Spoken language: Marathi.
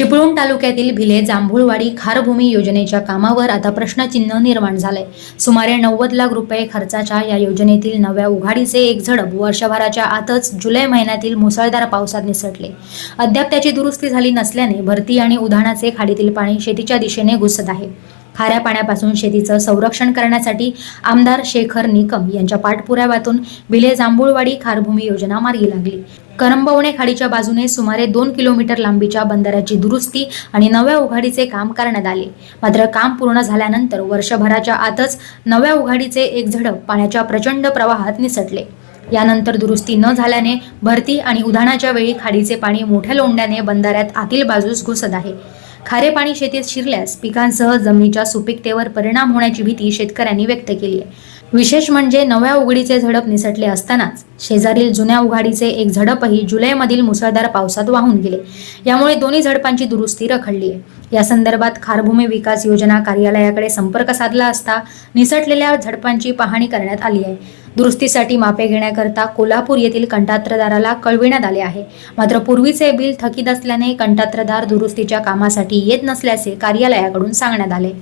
चिपळूण तालुक्यातील भिले जांभूळवाडी खारभूमी योजनेच्या कामावर आता प्रश्नचिन्ह निर्माण झालंय। सुमारे 90 लाख रुपये खर्चाच्या या योजनेतील नव्या उघाडीचे एक झडप वर्षभराच्या आतच जुलै महिन्यातील मुसळधार पावसात निसटले। अद्याप त्याची दुरुस्ती झाली नसल्याने भरती आणि उधाणाचे खाडीतील पाणी शेतीच्या दिशेने घुसत आहे। खाऱ्या पाण्यापासून शेतीचं संरक्षण करण्यासाठी आमदार शेखर निकम यांच्या पाठपुराव्यातून भिले जांभूळवाडी खारभूमी योजना मार्गी लागली। करंबवणे खाडीच्या बाजूने सुमारे 2 किलोमीटर लांबीच्या बंधाऱ्याची दुरुस्ती आणि नव्या उघाडीचे काम करण्यात आले। मात्र काम पूर्ण झाल्यानंतर वर्षभराच्या आतच नव्या उघाडीचे एक झडप पाण्याच्या प्रचंड प्रवाहात निसटले। यानंतर दुरुस्ती न झाल्याने भरती आणि उधाणाच्या वेळी खाडीचे पाणी मोठ्या लोंढ्याने बंधाऱ्यात आतील बाजूस घुसत आहे। खारे पाणी शेतीत शिरल्यास पिकांसह जमिनीच्या सुपीकतेवर परिणाम होण्याची भीती शेतकऱ्यांनी व्यक्त केली आहे। विशेष म्हणजे नव्या उघडीचे झडप निसटले असतानाच शेजारील जुन्या उघाडीचे एक झडपही जुलैमधील मुसळधार पावसात वाहून गेले। यामुळे दोन्ही झडपांची दुरुस्ती रखडली आहे। या संदर्भात खारभूमी विकास योजना कार्यालयाकडे संपर्क साधला असता निसटलेल्या झडपांची पाहणी करण्यात आली आहे। दुरुस्तीसाठी मापे घेण्याकरता कोल्हापूर येथील कंत्राटदाराला कळविण्यात आले आहे। मात्र पूर्वीचे बिल थकीत असल्याने कंत्राटदार दुरुस्तीच्या कामासाठी येत नसल्याचे कार्यालयाकडून सांगण्यात आले।